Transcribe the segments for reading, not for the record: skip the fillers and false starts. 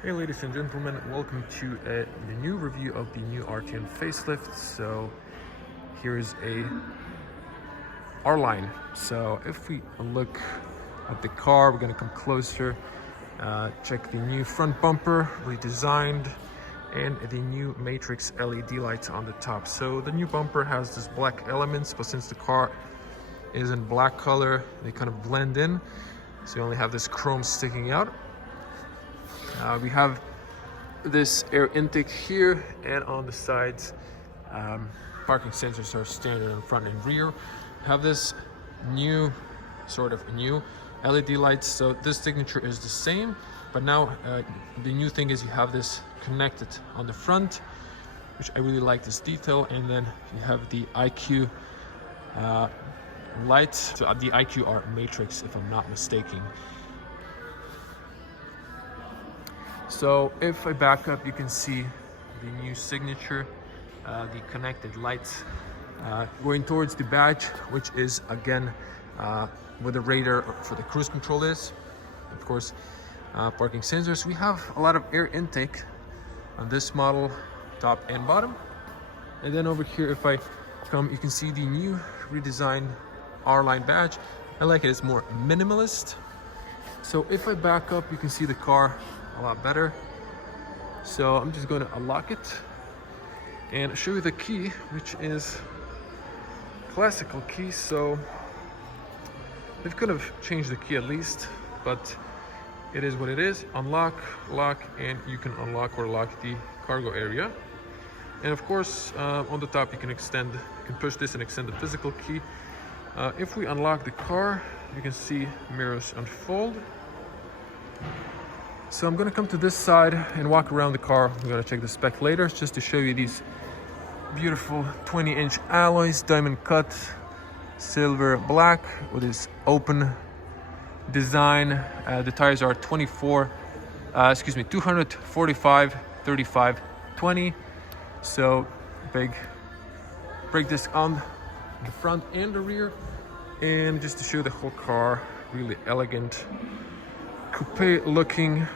Hey ladies and gentlemen, welcome to the new review of the new Arteon Facelift. So here's a R Line. So if we look at the car, we're going to come closer, check the new front bumper, redesigned, and the new matrix LED lights on the top. So the new bumper has this black elements, but since the car is in black color, they kind of blend in. So you only have this chrome sticking out. We have this air intake here, and on the sides, parking sensors are standard in front and rear. We have this new LED lights. So this signature is the same, but now the new thing is you have this connected on the front, which I really like this detail. And then you have the IQ lights, so the IQR matrix, if I'm not mistaken. So if I back up, you can see the new signature, the connected lights going towards the badge, which is again where the radar for the cruise control is. Of course, parking sensors. We have a lot of air intake on this model, top and bottom. And then over here, if I come, you can see the new redesigned R Line badge. I like it, it's more minimalist. So if I back up, you can see the car a lot better. So I'm just going to unlock it and show you the key, which is classical key. So they've kind of changed the key at least, but it is what it is. Unlock, lock, and you can unlock or lock the cargo area. And of course, on the top you can push this and extend the physical key. If we unlock the car, you can see mirrors unfold. So I'm going to come to this side and walk around the car. We're going to check the spec later, just to show you these beautiful 20-inch alloys, diamond cut, silver black with this open design. The tires are 245, 35, 20. So big brake disc on the front and the rear. And just to show the whole car, really elegant, coupe looking.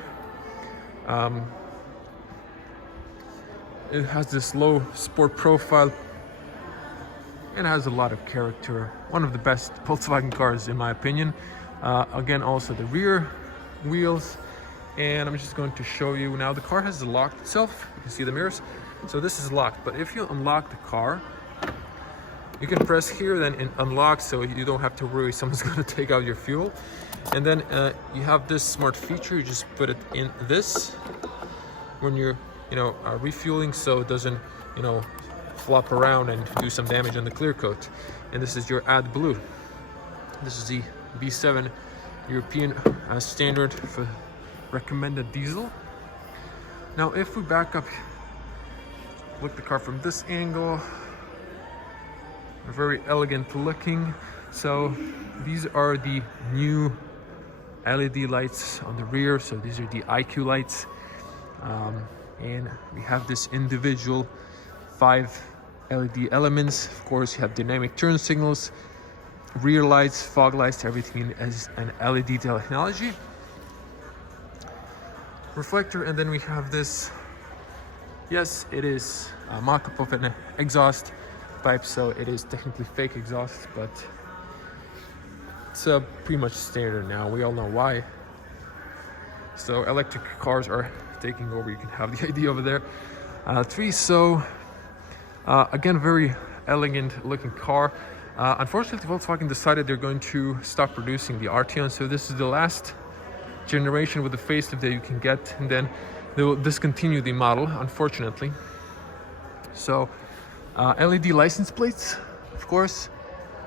It has this low sport profile and has a lot of character. One of the best Volkswagen cars in my opinion. Again, also the rear wheels, and I'm just going to show you now. The car has locked itself. You can see the mirrors. So this is locked, but if you unlock the car, you can press here then and unlock, so you don't have to worry someone's going to take out your fuel. And then you have this smart feature. You just put it in this when you're refueling, so it doesn't flop around and do some damage on the clear coat. And this is your AdBlue. This is the B7 European standard for recommended diesel. Now if we back up, look the car from this angle, very elegant looking. So these are the new LED lights on the rear. So these are the IQ lights, and we have this individual 5 LED elements. Of course, you have dynamic turn signals, rear lights, fog lights, everything as an LED technology. Reflector, and then we have this. Yes, it is a mock-up of an exhaust pipe, so it is technically fake exhaust, but it's pretty much standard now. We all know why. So electric cars are taking over. You can have the idea over there. So again, very elegant looking car. Unfortunately, Volkswagen decided they're going to stop producing the Arteon. So this is the last generation with the facelift that you can get, and then they will discontinue the model, unfortunately. So LED license plates, of course.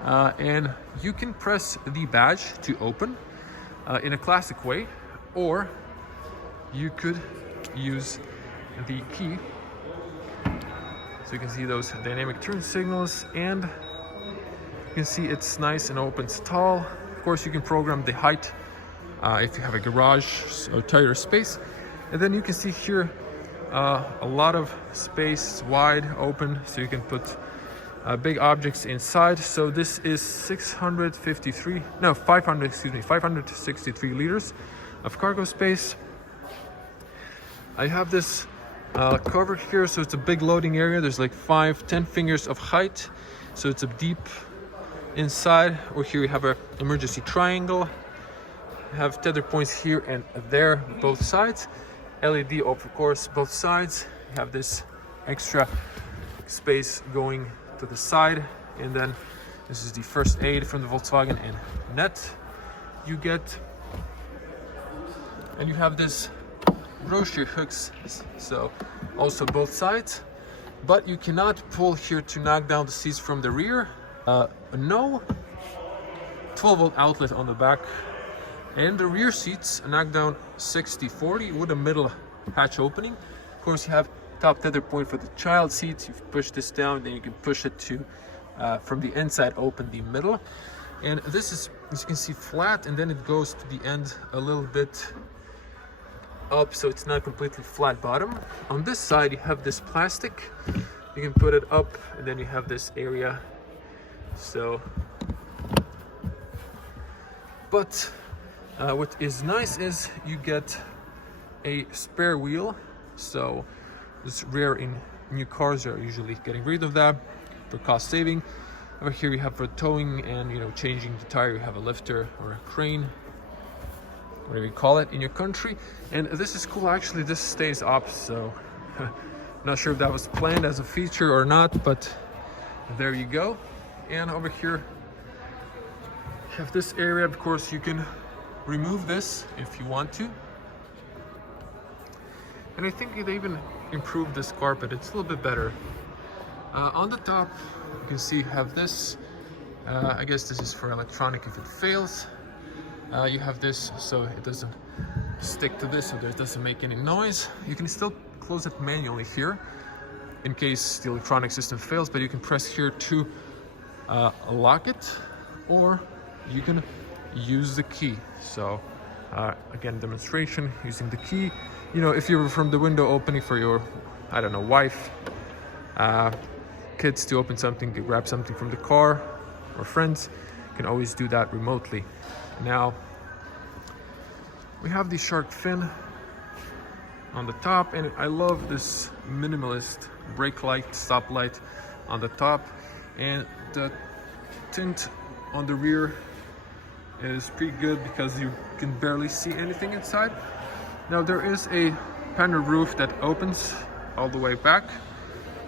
And you can press the badge to open in a classic way, or you could use the key. So you can see those dynamic turn signals, and you can see it's nice and opens tall. Of course, you can program the height if you have a garage or tighter space. And then you can see here a lot of space, wide open, so you can put big objects inside. So this is 563 liters of cargo space. I have this cover here, so it's a big loading area. There's like 5-10 fingers of height, so it's a deep inside. Or here we have an emergency triangle. Have tether points here and there, both sides. LED, of course, both sides. You have this extra space going to the side, and then this is the first aid from the Volkswagen and net you get. And you have this grocery hooks, so also both sides, but you cannot pull here to knock down the seats from the rear. No 12-volt outlet on the back, and the rear seats knock down 60/40 with a middle hatch opening. Of course, you have top tether point for the child seats. You push this down, then you can push it to from the inside open the middle. And this is, as you can see, flat, and then it goes to the end a little bit up, so it's not completely flat bottom. On this side you have this plastic, you can put it up, and then you have this area. So but what is nice is you get a spare wheel, so it's rare in new cars. They're usually getting rid of that for cost saving. Over here you have for towing and, you know, changing the tire, you have a lifter or a crane, whatever you call it in your country. And this is cool, actually. This stays up, so not sure if that was planned as a feature or not, but there you go. And over here you have this area. Of course, you can remove this if you want to, and I think they even improved this carpet. It's a little bit better. On the top you can see you have this, I guess this is for electronic if it fails. You have this so it doesn't stick to this, so it doesn't make any noise. You can still close it manually here in case the electronic system fails, but you can press here to lock it, or you can use the key. So again, demonstration using the key. You know, if you're from the window opening for your, I don't know, wife, kids to open something, to grab something from the car, or friends, you can always do that remotely. Now we have the shark fin on the top, and I love this minimalist brake light, stop light on the top, and the tint on the rear is pretty good because you can barely see anything inside. Now there is a panel roof that opens all the way back.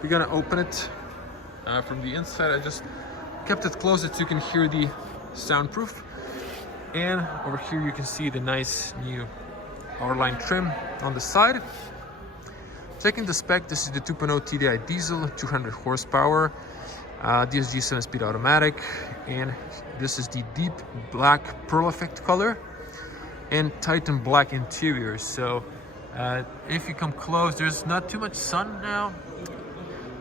We're gonna open it from the inside. I just kept it closed so you can hear the soundproof. And over here you can see the nice new R Line trim on the side. Checking the spec, this is the 2.0 TDI diesel, 200 horsepower, DSG 7-speed automatic, and this is the deep black pearl effect color and Titan black interior. So if you come close, there's not too much sun now,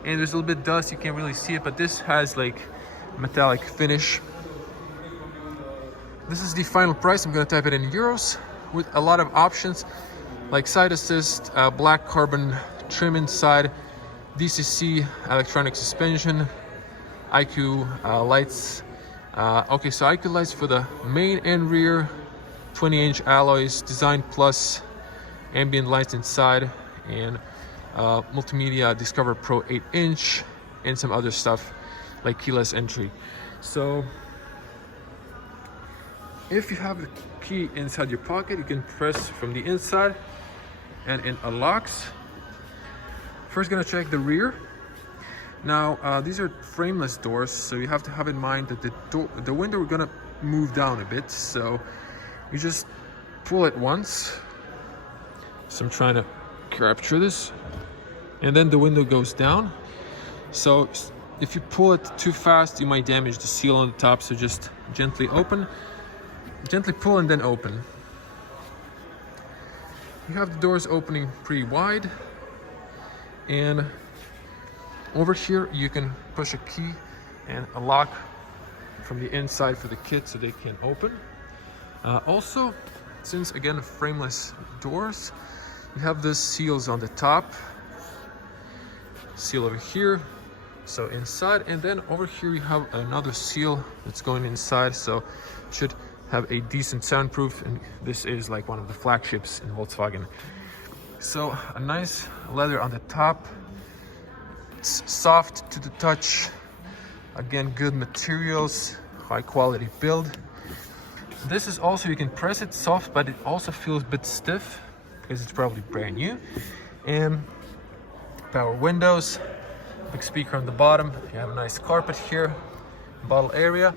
and there's a little bit of dust, you can't really see it, but this has like metallic finish. This is the final price. I'm gonna type it in euros, with a lot of options like side assist, black carbon trim inside, DCC electronic suspension, IQ lights. Okay, so IQ lights for the main and rear, 20-inch alloys, Design Plus, ambient lights inside, and multimedia Discover Pro 8-inch, and some other stuff like keyless entry. So if you have the key inside your pocket, you can press from the inside and it unlocks. First gonna check the rear. Now these are frameless doors, so you have to have in mind that the window we're gonna move down a bit, so you just pull it once. So I'm trying to capture this, and then the window goes down. So if you pull it too fast, you might damage the seal on the top, so just gently pull and then open. You have the doors opening pretty wide, and over here you can push a key and a lock from the inside for the kids so they can open. Also, since again frameless doors, you have the seals on the top, seal over here, so inside, and then over here you have another seal that's going inside, so it should have a decent soundproof, and this is like one of the flagships in Volkswagen. So a nice leather on the top. It's soft to the touch. Again, good materials, high quality build. This is also, you can press it soft, but it also feels a bit stiff because it's probably brand new. And power windows, big speaker on the bottom. You have a nice carpet here, bottle area.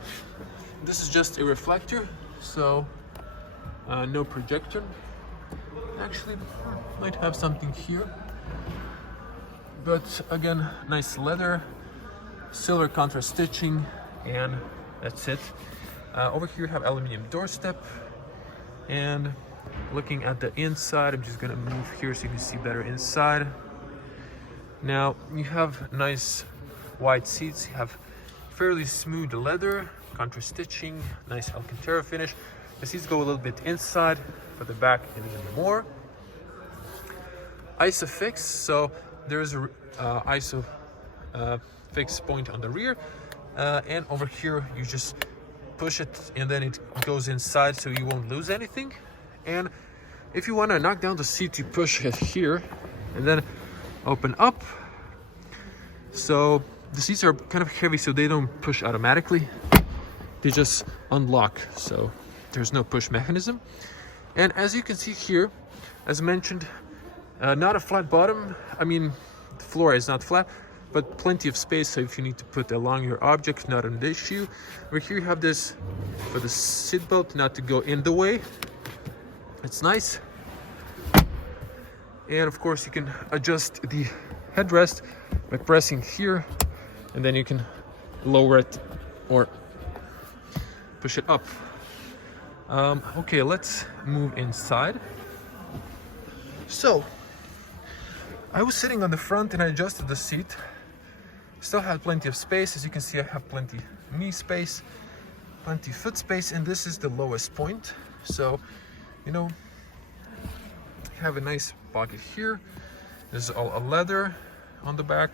This is just a reflector, so no projection. Actually, might have something here. But again, nice leather, silver contrast stitching, and that's it. Over here you have aluminum doorstep, and looking at the inside, I'm just gonna move here so you can see better inside. Now you have nice wide seats, you have fairly smooth leather, contrast stitching, nice Alcantara finish. The seats go a little bit inside, for the back and even more. ISOFIX, so there's a ISO fix point on the rear, and over here you just push it and then it goes inside so you won't lose anything. And if you want to knock down the seat, you push it here and then open up. So the seats are kind of heavy, so they don't push automatically, they just unlock, so there's no push mechanism. And as you can see here, as mentioned, not a flat bottom. I mean, the floor is not flat, but plenty of space, so if you need to put along your object, not an issue. Over here you have this for the seat belt not to go in the way. It's nice. And of course you can adjust the headrest by pressing here, and then you can lower it or push it up. Okay, let's move inside. So I was sitting on the front and I adjusted the seat. Still had plenty of space. As you can see, I have plenty knee space, plenty foot space, and this is the lowest point. So, you know, have a nice pocket here. This is all a leather on the back.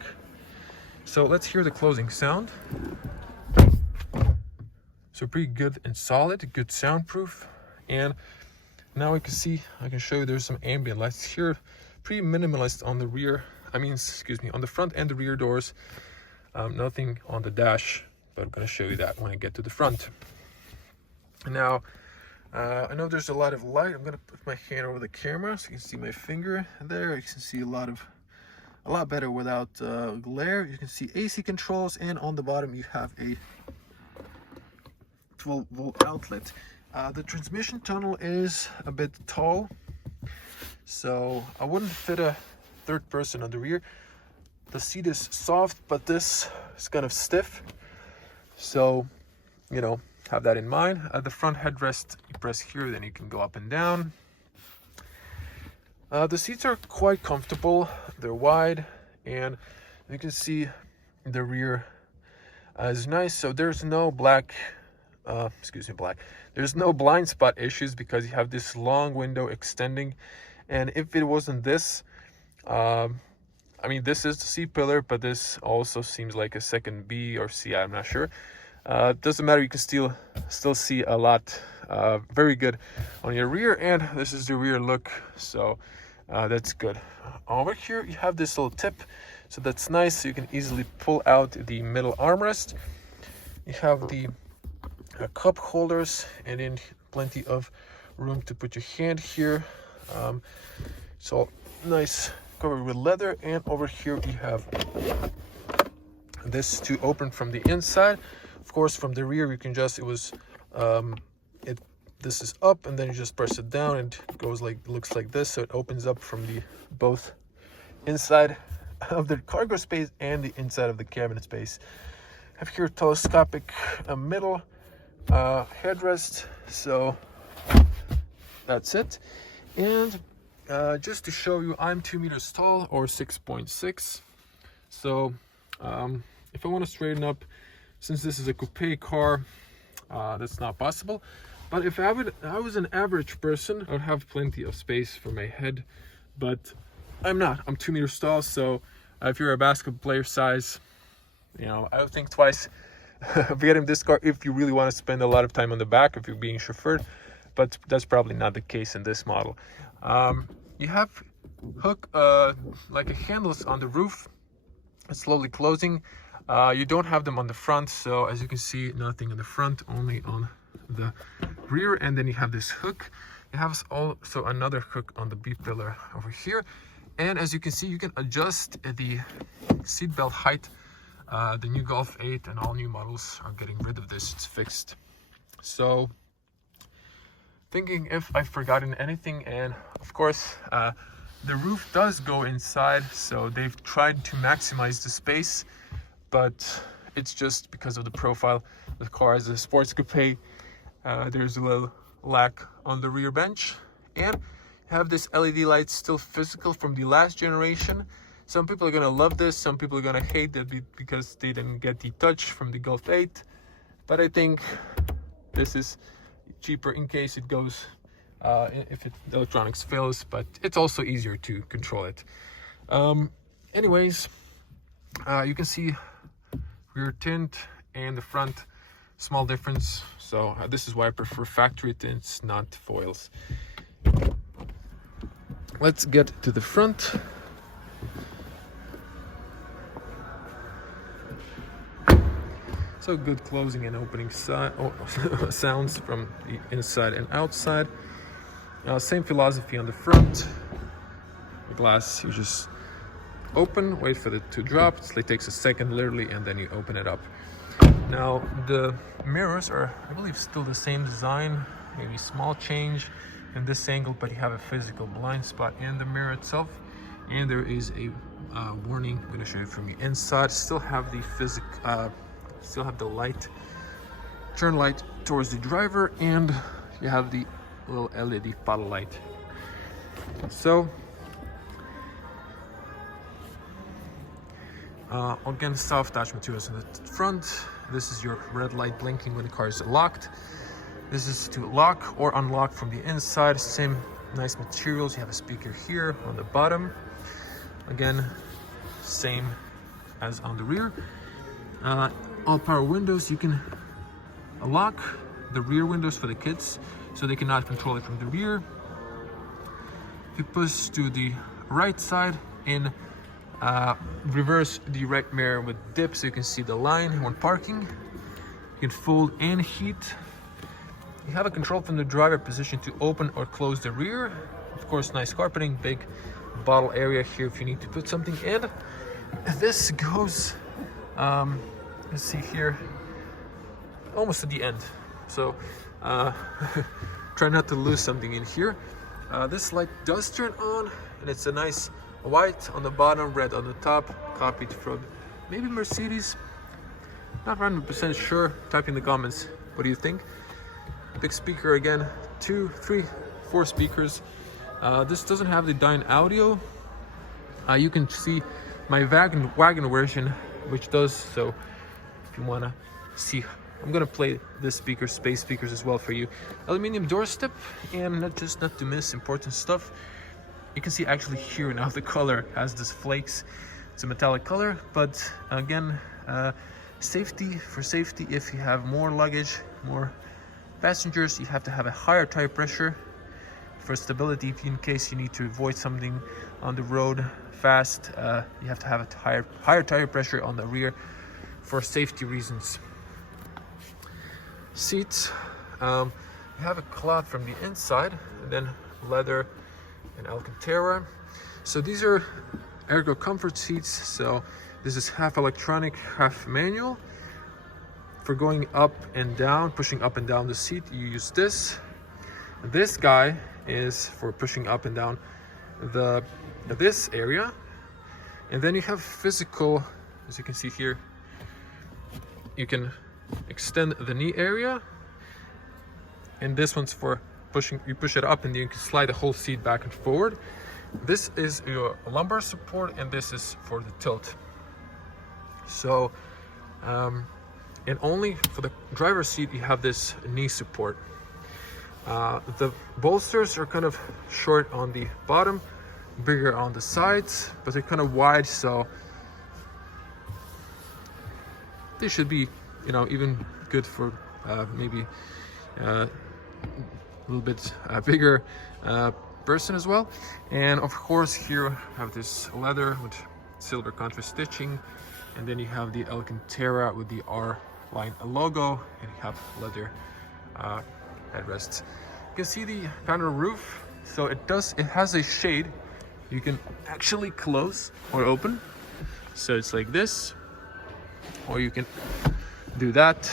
So let's hear the closing sound. So pretty good and solid, good soundproof. And now you can see, I can show you there's some ambient lights here. Pretty minimalist on the rear, on the front and the rear doors. Nothing on the dash, but I'm gonna show you that when I get to the front. Now, I know there's a lot of light. I'm gonna put my hand over the camera so you can see my finger there. You can see a lot better without glare. You can see AC controls, and on the bottom you have a 12-volt outlet. The transmission tunnel is a bit tall, so I wouldn't fit a third person on the rear. The seat is soft, but this is kind of stiff, so you know, have that in mind. At the front headrest, you press here, then you can go up and down. The seats are quite comfortable, they're wide, and you can see the rear is nice. So there's no there's no blind spot issues because you have this long window extending. And if it wasn't this, I mean, this is the C pillar, but this also seems like a second B or C, I'm not sure. Doesn't matter, you can still see a lot. Very good on your rear, and this is the rear look, so that's good. Over here you have this little tip, so that's nice, so you can easily pull out the middle armrest. You have the cup holders, and then plenty of room to put your hand here. So nice, covered with leather. And over here you have this to open from the inside. Of course, from the rear you can just, this is up, and then you just press it down and it goes like, looks like this. So it opens up from the both inside of the cargo space and the inside of the cabinet space. Have here telescopic middle headrest, so that's it. And just to show you, I'm 2 meters tall, or 6.6. So if I want to straighten up, since this is a coupe car, that's not possible. But if I was an average person, I would have plenty of space for my head, but I'm not. I'm 2 meters tall, so if you're a basketball player size, you know, I would think twice of getting this car if you really want to spend a lot of time on the back, if you're being chauffeured, but that's probably not the case in this model. You have hook, like a handles on the roof. It's slowly closing. You don't have them on the front, so as you can see, nothing on the front, only on the rear. And then you have this hook. You have also another hook on the B-pillar over here. And as you can see, you can adjust the seatbelt height. The new Golf 8 and all new models are getting rid of this. It's fixed. So, thinking if I've forgotten anything, and of course, the roof does go inside, so they've tried to maximize the space, but it's just because of the profile. The car is a sports coupe. There's a little lack on the rear bench, and you have this LED light still physical from the last generation. Some people are gonna love this, some people are gonna hate it because they didn't get the touch from the Golf 8, but I think this is cheaper in case it goes, if the electronics fails, but it's also easier to control it. Anyways, you can see rear tint and the front, small difference. So this is why I prefer factory tints, not foils. Let's get to the front. So good closing and opening sounds from the inside and outside. Same philosophy on the front. The glass, you just open, wait for it to drop. It takes a second literally, and then you open it up. Now the mirrors are, I believe, still the same design, maybe small change in this angle, but you have a physical blind spot in the mirror itself, and there is a warning. I'm going to show you from the inside. Still have the light, turn light towards the driver, and you have the little LED spotlight light. So again, soft touch materials in the front. This is your red light blinking when the car is locked. This is to lock or unlock from the inside. Same nice materials. You have a speaker here on the bottom. Again, same as on the rear. All power windows. You can lock the rear windows for the kids, so they cannot control it from the rear. If you push to the right side, in reverse the right mirror with dip, so you can see the line when parking. You can fold and heat. You have a control from the driver position to open or close the rear. Of course, nice carpeting, big bottle area here if you need to put something in. This goes, let's see here, almost to the end. So try not to lose something in here. This light does turn on, and it's a nice white on the bottom, red on the top, copied from maybe Mercedes. Not 100% sure. Type in the comments, what do you think? Big speaker again, 2, 3, 4 speakers. This doesn't have the Dyne audio. You can see my wagon version, which does. So if you wanna see, I'm gonna play this speaker, space speakers as well for you. Aluminum doorstep, and not to miss important stuff. You can see actually here now the color has this flakes. It's a metallic color, but again, safety, if you have more luggage, more passengers, you have to have a higher tire pressure for stability. If in case you need to avoid something on the road fast, you have to have a higher tire pressure on the rear for safety reasons. Seats, you have a cloth from the inside, and then leather and Alcantara. So these are ergo comfort seats. So this is half electronic, half manual. For going up and down, pushing up and down the seat, you use this. This guy is for pushing up and down this area. And then you have physical, as you can see here, you can extend the knee area. And this one's for pushing, you push it up and you can slide the whole seat back and forward. This is your lumbar support, and this is for the tilt. So, and only for the driver's seat you have this knee support. The bolsters are kind of short on the bottom, bigger on the sides, but they're kind of wide, so they should be, you know, even good for maybe a little bit bigger person as well. And of course here we have this leather with silver contrast stitching, and then you have the Alcantara with the R Line logo, and you have leather headrests. You can see the panel roof, so it has a shade you can actually close or open. So it's like this, or you can do that.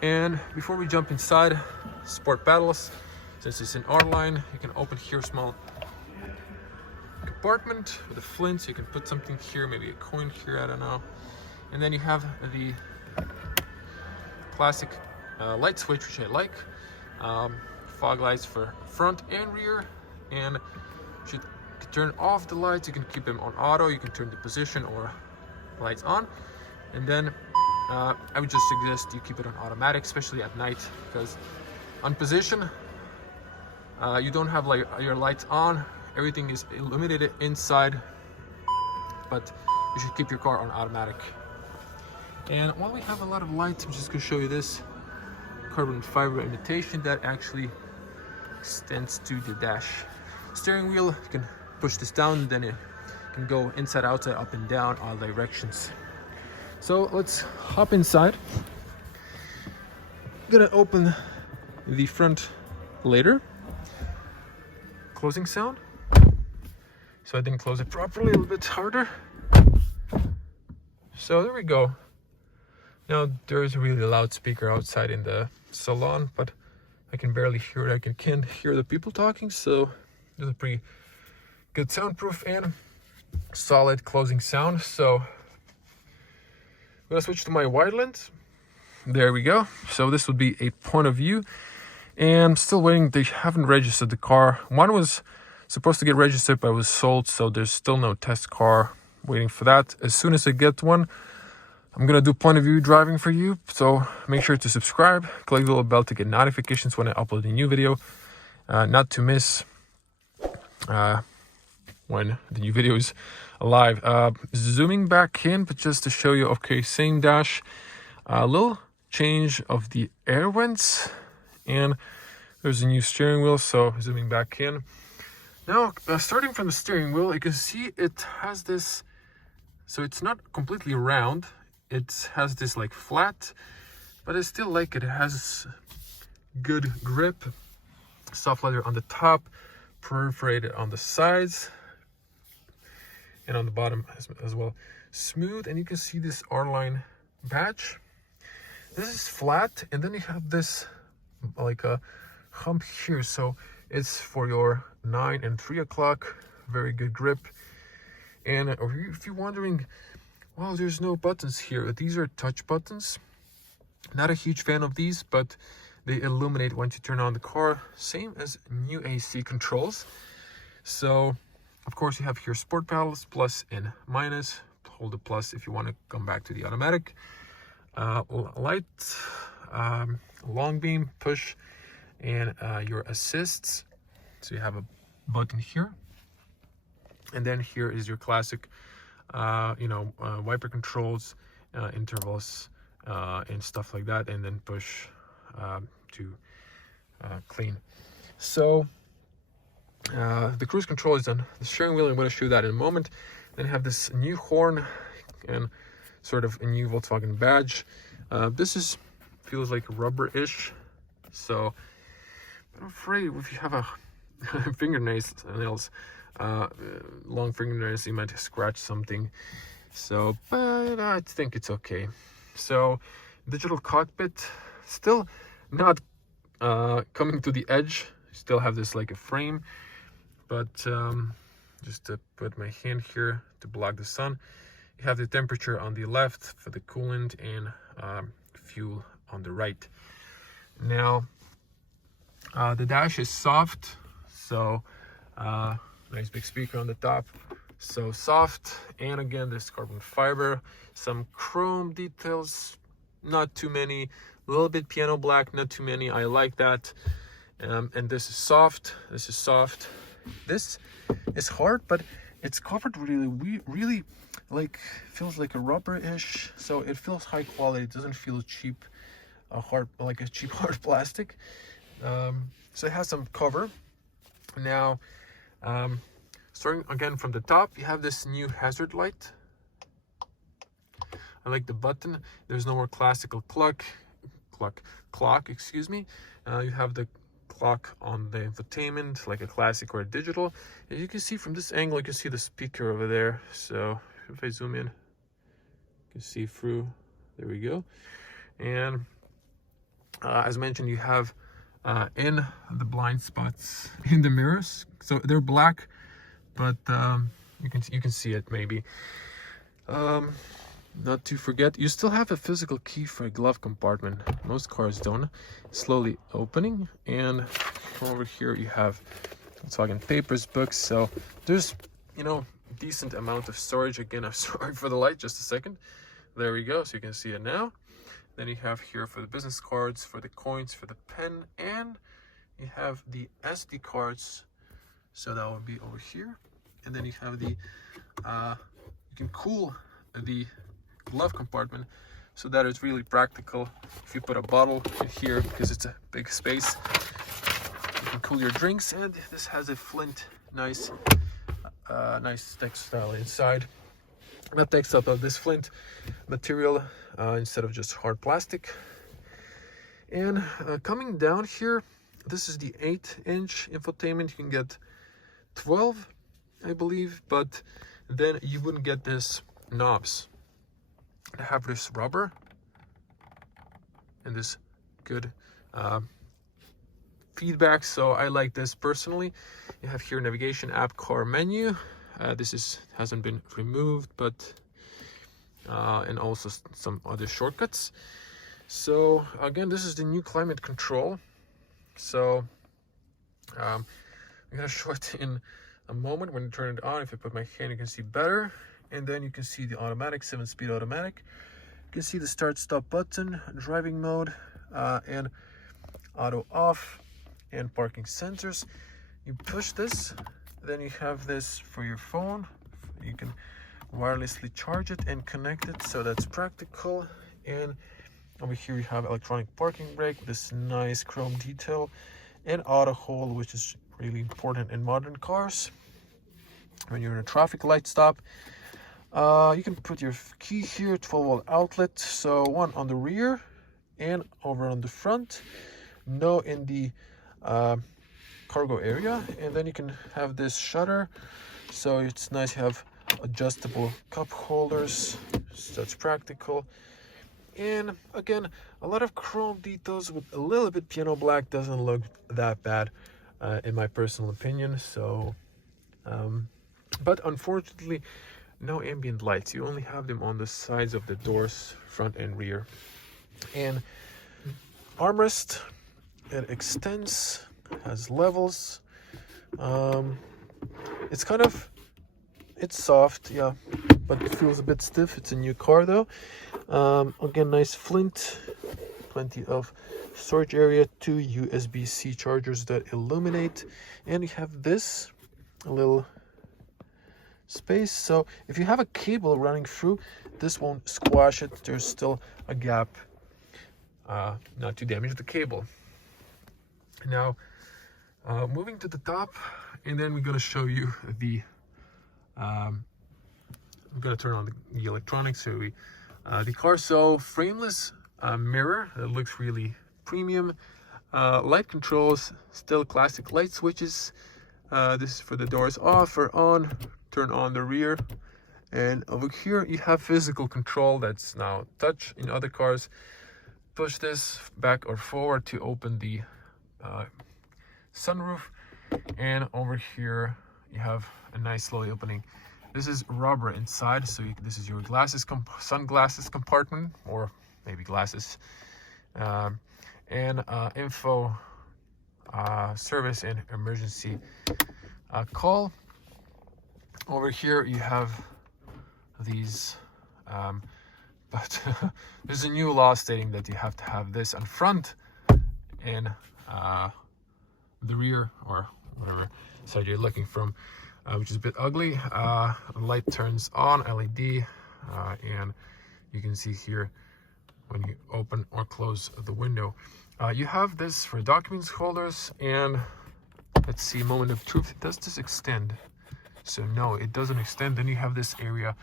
And before we jump inside, sport paddles. Since it's an R Line, you can open here small compartment with a flint, so you can put something here, maybe a coin here, I don't know. And then you have the classic light switch, which I like. Fog lights for front and rear, and should turn off the lights. You can keep them on auto, you can turn the position or lights on. And then I would just suggest you keep it on automatic, especially at night, because on position you don't have like your lights on, everything is illuminated inside, but you should keep your car on automatic. And while we have a lot of lights, I'm just going to show you this carbon fiber imitation that actually extends to the dash. Steering wheel, you can push this down, then it can go inside, outside, up and down, all directions. So let's hop inside. I'm gonna open the front later. Closing sound. So I didn't close it properly, a little bit harder. So there we go. Now there's a really loud speaker outside in the salon, but I can barely hear it. I can't hear the people talking, so there's a pretty good soundproof and solid closing sound. So I'm gonna switch to my wide lens. There we go. So this would be a point of view, and I'm still waiting. They haven't registered the car. One was supposed to get registered but was sold, so there's still no test car. Waiting for that. As soon as I get one, I'm gonna do point of view driving for you. So make sure to subscribe, click the little bell to get notifications when I upload a new video, not to miss when the new video is live. Zooming back in, but just to show you, okay, same dash, a little change of the air vents, and there's a new steering wheel. So zooming back in now, starting from the steering wheel, you can see it has this, so it's not completely round, it has this like flat, but I still like it. It has good grip, soft leather on the top, perforated on the sides and on the bottom as well, smooth. And you can see this R Line badge. This is flat, and then you have this like a hump here, so it's for your 9 and 3 o'clock. Very good grip. And if you're wondering, wow, there's no buttons here, these are touch buttons. Not a huge fan of these, but they illuminate once you turn on the car, same as new AC controls. So of course you have here sport paddles, plus and minus. Hold the plus if you want to come back to the automatic. Light, long beam, push, and your assists. So you have a button here, and then here is your classic wiper controls, intervals, and stuff like that, and then push to clean. So the cruise control is on the steering wheel. I'm going to show that in a moment. Then I have this new horn and sort of a new Volkswagen badge. This feels like rubber-ish, so I'm afraid if you have a fingernails, long fingernails, you might scratch something. So, but I think it's okay. So, digital cockpit, still not coming to the edge. Still have this like a frame, but just to put my hand here to block the sun. You have the temperature on the left for the coolant, and fuel on the right. Now, the dash is soft, so nice big speaker on the top, so soft. And again, there's carbon fiber, some chrome details, not too many, a little bit piano black, not too many. I like that. And this is soft, this is soft. This is hard, but it's covered really like, feels like a rubber-ish, so it feels high quality. It doesn't feel cheap, hard, like a cheap hard plastic. So it has some cover. Now, starting again from the top, you have this new hazard light. I like the button. There's no more classical clock, excuse me. You have the clock on the infotainment, like a classic or a digital. And you can see from this angle, you can see the speaker over there. So if I zoom in, you can see through. There we go. And as mentioned, you have in the blind spots in the mirrors. So they're black, but you can see it maybe. Not to forget, you still have a physical key for a glove compartment. Most cars don't. Slowly opening, and over here you have Volkswagen papers, books. So there's, you know, decent amount of storage. Again, I'm sorry for the light, just a second. There we go, so you can see it now. Then you have here for the business cards, for the coins, for the pen, and you have the SD cards. So that will be over here. And then you have the, you can cool the glove compartment, so that is really practical. If you put a bottle in here, because it's a big space, you can cool your drinks. And this has a flint, nice textile inside. Not textile, but this flint material instead of just hard plastic. And coming down here, this is the 8-inch infotainment. You can get 12, I believe, but then you wouldn't get this knobs. I have this rubber and this good feedback, so I like this personally. You have here navigation, app, car, menu. This hasn't been removed, but and also some other shortcuts. So again, this is the new climate control. So I'm gonna show it in a moment when you turn it on. If I put my hand, you can see better. And then you can see the automatic, 7-speed automatic. You can see the start-stop button, driving mode, and auto off, and parking sensors. You push this, then you have this for your phone. You can wirelessly charge it and connect it, so that's practical. And over here you have electronic parking brake, this nice chrome detail, and auto hold, which is really important in modern cars. When you're in a traffic light stop, you can put your key here, 12-volt outlet, so one on the rear and over on the front, no in the cargo area. And then you can have this shutter, so it's nice to have adjustable cup holders, so that's practical. And again, a lot of chrome details with a little bit piano black. Doesn't look that bad in my personal opinion. So but unfortunately, no ambient lights. You only have them on the sides of the doors, front and rear. And armrest, it extends, has levels. It's soft, yeah, but it feels a bit stiff. It's a new car though. Again, nice flint, plenty of storage area, 2 USB-C chargers that illuminate, and you have this little space, so if you have a cable running through, this won't squash it. There's still a gap, not to damage the cable. Now moving to the top, and then we're going to show you the I'm going to turn on the electronics. So the car, so frameless mirror that looks really premium. Light controls, still classic light switches. This is for the doors off or on. Turn on the rear, and over here you have physical control that's now touch. In other cars, push this back or forward to open the sunroof, and over here you have a nice slowly opening. This is rubber inside, so this is your sunglasses compartment, or maybe glasses, and info, service and emergency call. Over here you have these, but there's a new law stating that you have to have this on front and the rear, or whatever side you're looking from, which is a bit ugly. Light turns on, LED, and you can see here when you open or close the window. You have this for documents holders, and Let's see, moment of truth. Does this extend? So no, it doesn't extend. Then you have this area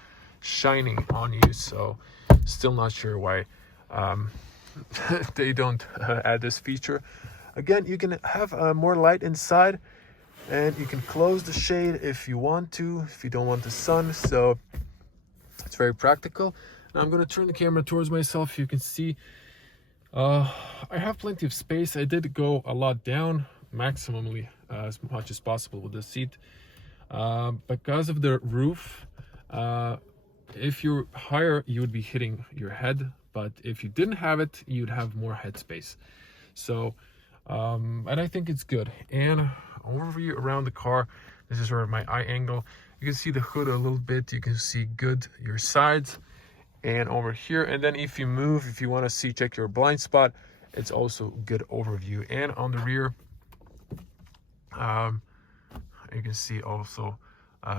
shining on you. So still not sure why they don't add this feature. Again, you can have more light inside, and you can close the shade if you want to, if you don't want the sun. So it's very practical. Now I'm going to turn the camera towards myself. You can see I have plenty of space. I did go a lot down, maximally as much as possible with the seat. Because of the roof, if you're higher, you would be hitting your head. But if you didn't have it, you'd have more head space. So, and I think it's good. And overview around the car, this is where my eye angle. You can see the hood a little bit. You can see good your sides and over here. And then if you move, if you want to see, check your blind spot, it's also good overview. And on the rear, you can see also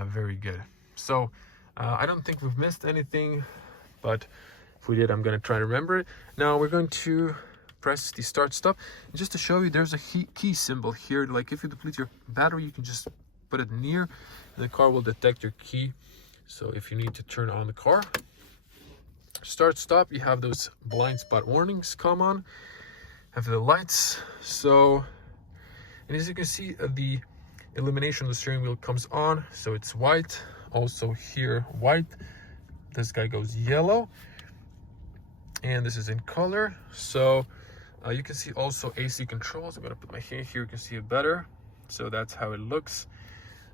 very good. So I don't think we've missed anything, but if we did, I'm going to try to remember it. Now we're going to press the start stop. And just to show you, there's a key symbol here. Like if you deplete your battery, you can just put it near, and the car will detect your key. So if you need to turn on the car, start stop, you have those blind spot warnings come on, have the lights. So, and as you can see, the illumination of the steering wheel comes on, so it's white. Also here, white. This guy goes yellow, and this is in color. So you can see also AC controls. I'm gonna put my hand here, you can see it better. So that's how it looks.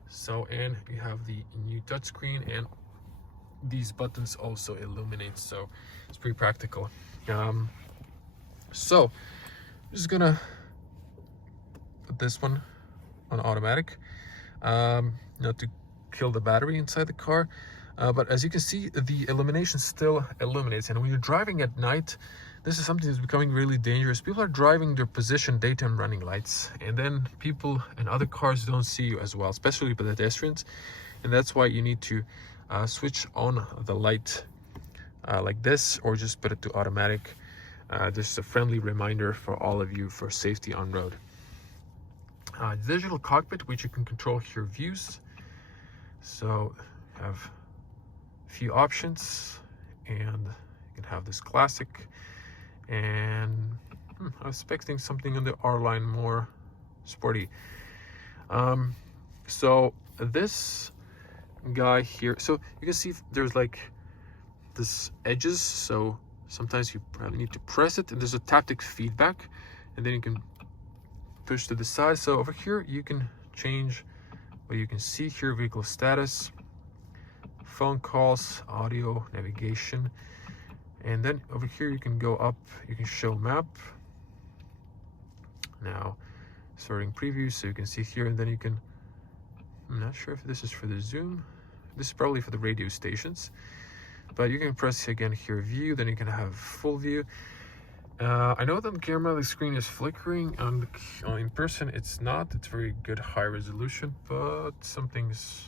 So, and you have the new touchscreen, and these buttons also illuminate, so it's pretty practical. So I'm just gonna put this one on automatic, not to kill the battery inside the car, but as you can see, the illumination still illuminates. And when you're driving at night, this is something that's becoming really dangerous. People are driving their position daytime running lights, and then people and other cars don't see you as well, especially pedestrians. And that's why you need to switch on the light like this, or just put it to automatic. This is a friendly reminder for all of you for safety on road. Digital cockpit, which you can control your views. So have a few options, and you can have this classic. And I was expecting something on the R Line more sporty. So this guy here, so you can see there's like this edges, so sometimes you probably need to press it, and there's a taptic feedback, and then you can push to the side. So over here you can change what you can see here: vehicle status, phone calls, audio, navigation. And then over here you can go up, you can show map. Now starting preview, so you can see here, and then you can, I'm not sure if this is for the zoom, this is probably for the radio stations, but you can press again here view, then you can have full view. I know that on camera the screen is flickering, in person it's not. It's very good high resolution, but some things,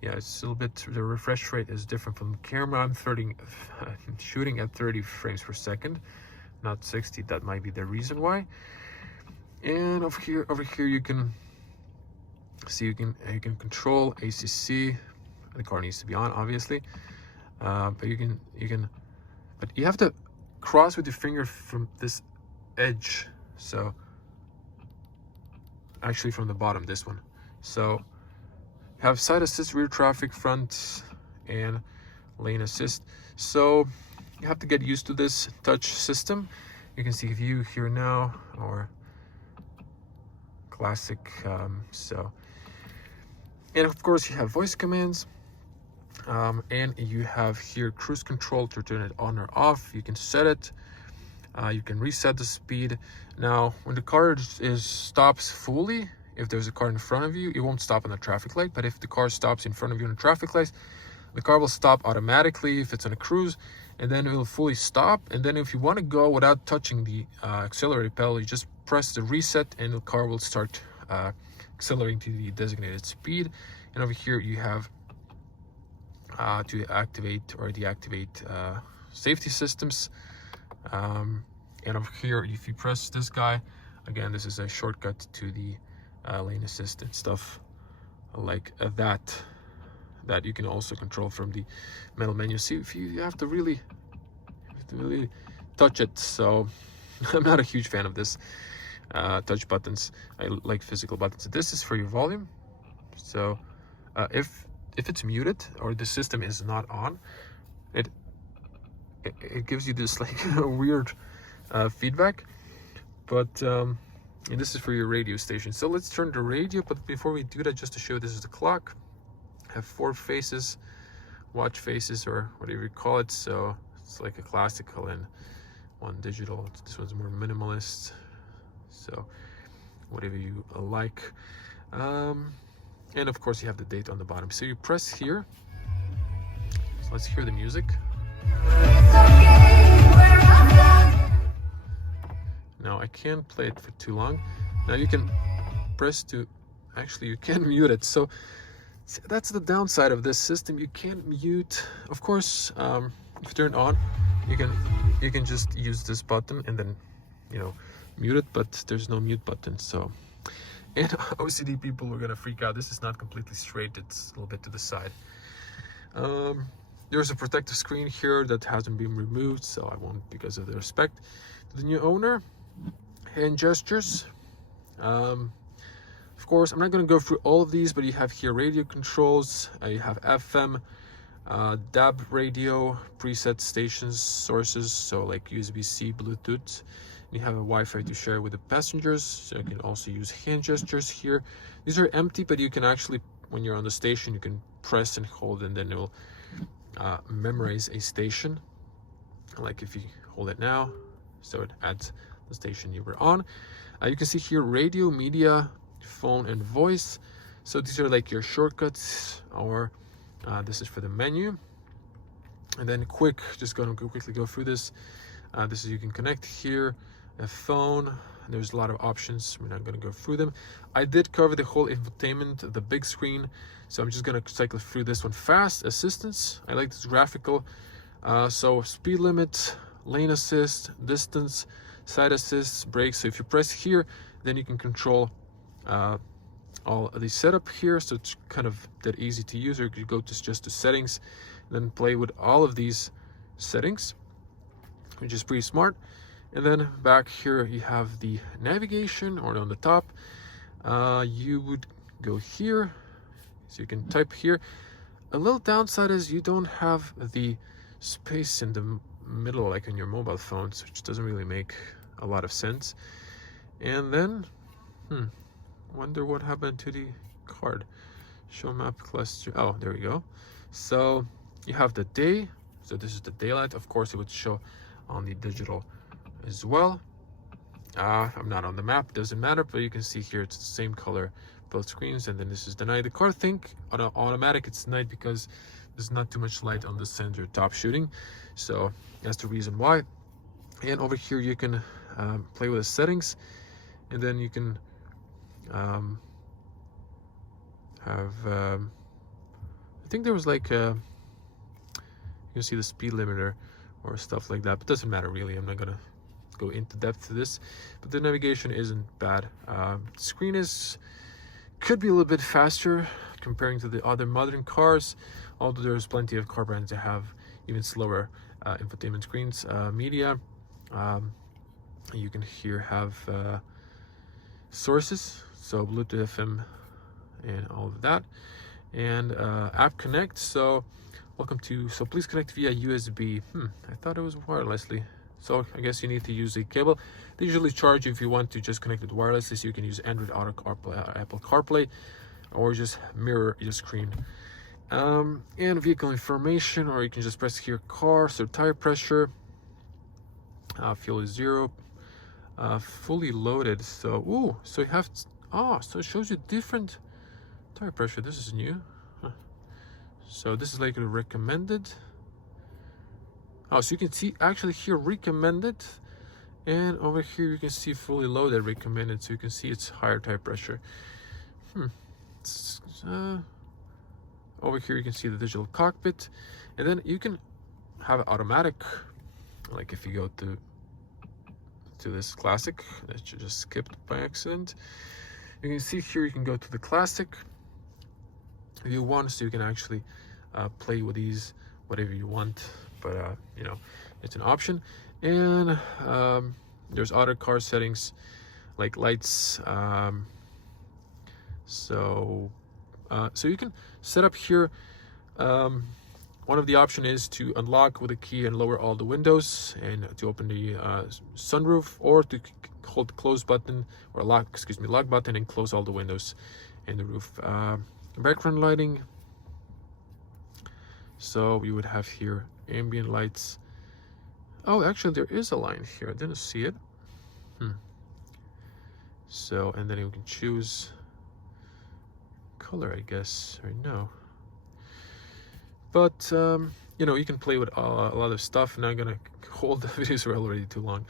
yeah, it's a little bit, the refresh rate is different from the camera. I'm shooting at 30 frames per second, not 60. That might be the reason why. And over here you can see, you can control ACC. The car needs to be on, obviously, but but you have to cross with your finger from this edge. So actually from the bottom, this one. So have side assist, rear traffic, front, and lane assist. So you have to get used to this touch system. You can see view here now, or classic. And of course you have voice commands, and you have here cruise control to turn it on or off. You can set it. You can reset the speed. Now when the car stops fully, if there's a car in front of you, it won't stop on the traffic light. But if the car stops in front of you on a traffic light, the car will stop automatically if it's on a cruise, and then it will fully stop. And then if you want to go without touching the accelerator pedal, you just press the reset, and the car will start accelerating to the designated speed. And over here you have to activate or deactivate safety systems. And over here, if you press this guy, again, this is a shortcut to the lane assist and stuff like that you can also control from the middle menu. See, if you have to really touch it. So I'm not a huge fan of this touch buttons. I like physical buttons. This is for your volume. So if it's muted or the system is not on, it gives you this like weird feedback. But and this is for your radio station. So let's turn the radio, but before we do that, just to show this is the clock. I have 4 faces, watch faces, or whatever you call it. So it's like a classical and 1 digital. This one's more minimalist, so whatever you like. And of course you have the date on the bottom. So you press here. So let's hear the music. Now I can't play it for too long. Now you can press to, actually you can mute it. So that's the downside of this system. You can't mute. Of course, if you turn it on, you can just use this button and then, you know, mute it, but there's no mute button. So, and OCD people are gonna freak out. This is not completely straight, it's a little bit to the side. There's a protective screen here that hasn't been removed, so I won't, because of the respect to the new owner. Hand gestures. Of course, I'm not going to go through all of these, but you have here radio controls. You have FM, DAB radio, preset stations, sources, so like USB-C, Bluetooth. You have a Wi-Fi to share with the passengers, so you can also use hand gestures here. These are empty, but you can actually, when you're on the station, you can press and hold, and then it will memorize a station. Like if you hold it now, so it adds the station you were on. You can see here radio, media, phone, and voice. So these are like your shortcuts, or this is for the menu. And then just gonna quickly go through this. This is, you can connect here a phone. There's a lot of options. We're not going to go through them. I did cover the whole infotainment, the big screen, so I'm just going to cycle through this one fast. Assistance, I like this graphical. So speed limit, lane assist, distance, side assist, brakes. So if you press here, then you can control all of the setup here. So it's kind of that easy to use. Or you could go to just to settings, then play with all of these settings, which is pretty smart. And then back here you have the navigation, or on the top you would go here, so you can type here. A little downside is you don't have the space in the middle like on your mobile phones, which doesn't really make a lot of sense. And then wonder what happened to the card. Show map cluster. Oh, there we go. So you have the day, so this is the daylight. Of course it would show on the digital as well. I'm not on the map, doesn't matter, but you can see here it's the same color both screens. And then this is the night. The car, I think on automatic it's night because there's not too much light on the center top shooting, so that's the reason why. And over here you can play with the settings, and then you can have I think there was like you can see the speed limiter or stuff like that, but doesn't matter really. I'm not gonna go into depth to this, but the navigation isn't bad. Screen could be a little bit faster comparing to the other modern cars, although there's plenty of car brands that have even slower infotainment screens. Media, you can here have sources, so Bluetooth, FM, and all of that, and app connect. So please connect via USB. I thought it was wirelessly, so I guess you need to use a cable. They usually charge you if you want to just connect it wirelessly, so you can use Android Auto CarPlay, Apple CarPlay, or just mirror your screen. And vehicle information, or you can just press here car. So tire pressure, fuel is 0, fully loaded. So so you have so it shows you different tire pressure. This is new. So this is like a recommended. So you can see actually here recommended, and over here you can see fully loaded recommended. So you can see it's higher tire pressure. Over here you can see the digital cockpit, and then you can have automatic. Like if you go to this classic that you just skipped by accident, You can see here you can go to the classic if you want, so you can actually play with these whatever you want, but you know, it's an option. And there's other car settings like lights, so you can set up here. One of the option is to unlock with a key and lower all the windows, and to open the sunroof, or to hold the close button or lock button and close all the windows and the roof. Background lighting, so we would have here ambient lights. Oh, actually there is a line here, I didn't see it. So, and then you can choose color, I guess, or no. But you know, you can play with a lot of stuff. Not gonna hold the videos, are already too long.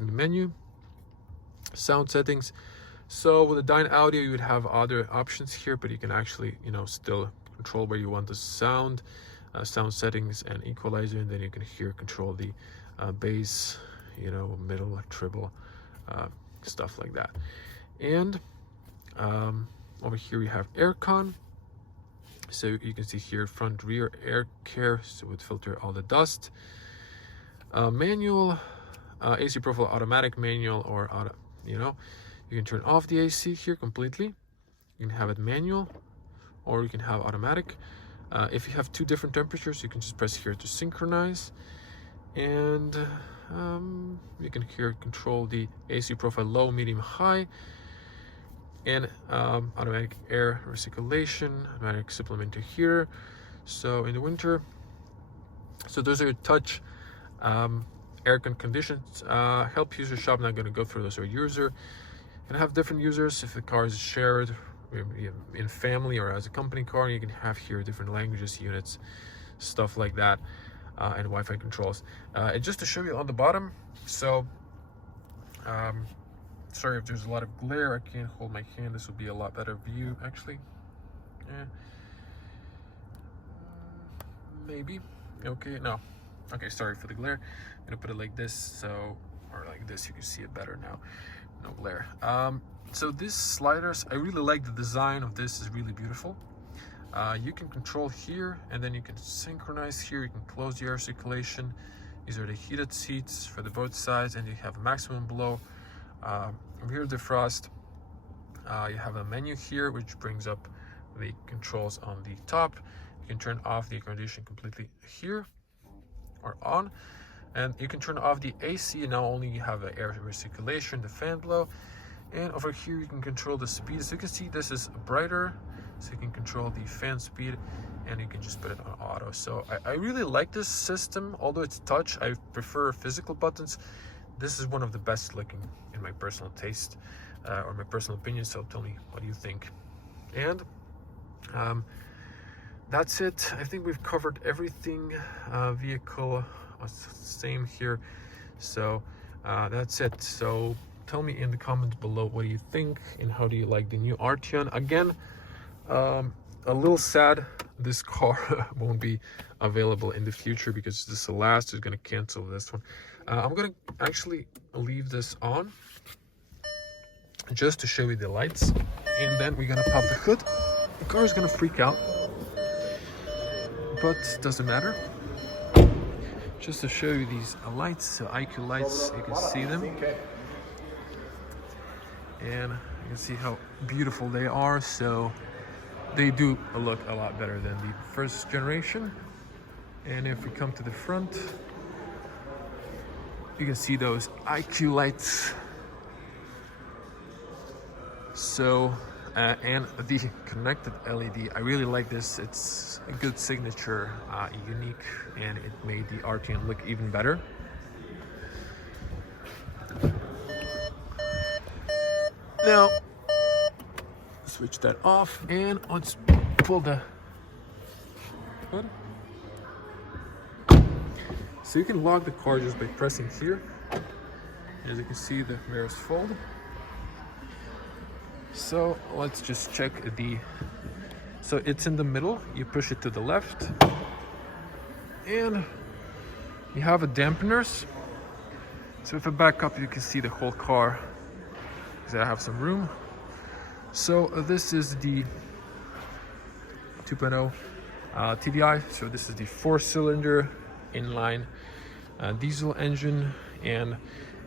Menu, sound settings. So with the Dyne Audio, you would have other options here, but you can actually, you know, still control where you want the sound, sound settings and equalizer, and then you can here control the bass, you know, middle, treble, stuff like that. And over here we have aircon. So you can see here front rear air care, so it would filter all the dust. Manual, AC profile automatic, manual, or auto, you know, you can turn off the AC here completely. You can have it manual, or you can have automatic. If you have two different temperatures, you can just press here to synchronize. And you can here control the AC profile low, medium, high, and automatic air recirculation, automatic supplementer here. So in the winter, so those are touch air conditions. Help user shop, not going to go through those. Are user, and have different users if the car is shared in family or as a company car. You can have here different languages, units, stuff like that, and Wi-Fi controls. And just to show you on the bottom, so sorry if there's a lot of glare, I can't hold my hand, this would be a lot better view actually. Maybe, okay, no, okay, sorry for the glare. I'm gonna put it like this, so, or like this, you can see it better now, no glare. So these sliders, I really like the design of this, is really beautiful. You can control here, and then you can synchronize here, you can close the air circulation. These are the heated seats for the both sides, and you have maximum blow. Rear defrost. You have a menu here which brings up the controls on the top. You can turn off the air condition completely here or on, and you can turn off the AC. Now only you have the air recirculation, the fan blow. And over here you can control the speed. So you can see this is brighter, so you can control the fan speed, and you can just put it on auto. So I really like this system. Although it's touch, I prefer physical buttons. This is one of the best looking in my personal taste, or my personal opinion, so tell me what do you think. And that's it. I think we've covered everything. Vehicle, same here. So that's it. So tell me in the comments below what do you think, and how do you like the new Arteon. Again, a little sad this car won't be available in the future, because this is the last. Is going to cancel this one. I'm going to actually leave this on just to show you the lights, and then we're going to pop the hood. The car is going to freak out, but doesn't matter. Just to show you these lights, IQ lights, you can see them, and you can see how beautiful they are. So they do look a lot better than the first generation. And if we come to the front, you can see those IQ lights. So and the connected LED, I really like this. It's a good signature, unique, and it made the Arteon look even better. Now switch that off, and let's pull the hood. So you can lock the car just by pressing here. As you can see, the mirrors fold. So let's just check so it's in the middle. You push it to the left, and you have a dampeners. So if I back up, you can see the whole car because I have some room. So this is the 2.0 TDI. So this is the 4-cylinder inline diesel engine, and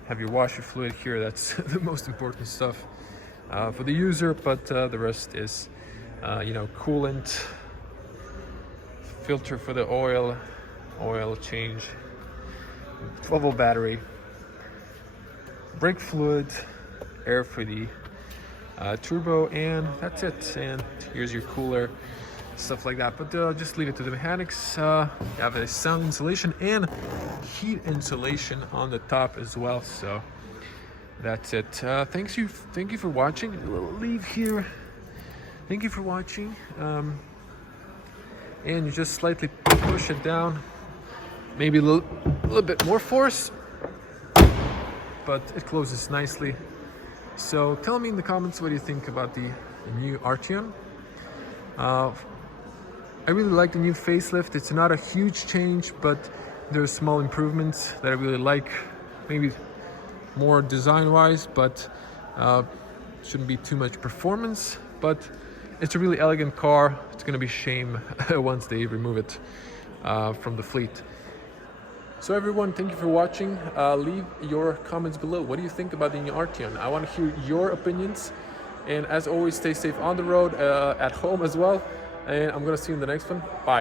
have your washer fluid here. That's the most important stuff for the user, but the rest is you know, coolant, filter for the oil change, 12-volt battery, brake fluid, air for the turbo, and that's it. And here's your cooler, stuff like that. But just leave it to the mechanics. You have a sound insulation and heat insulation on the top as well. So that's it. Thank you for watching. A little leave here. Thank you for watching. And you just slightly push it down, maybe a little bit more force, but it closes nicely. So tell me in the comments what you think about the new Arteon. I really like the new facelift. It's not a huge change, but there's small improvements that I really like. Maybe more design-wise, but shouldn't be too much performance. But it's a really elegant car. It's gonna be a shame once they remove it from the fleet. So everyone, thank you for watching. Leave your comments below. What do you think about the new Arteon? I want to hear your opinions. And as always, stay safe on the road, at home as well. And I'm gonna see you in the next one. Bye.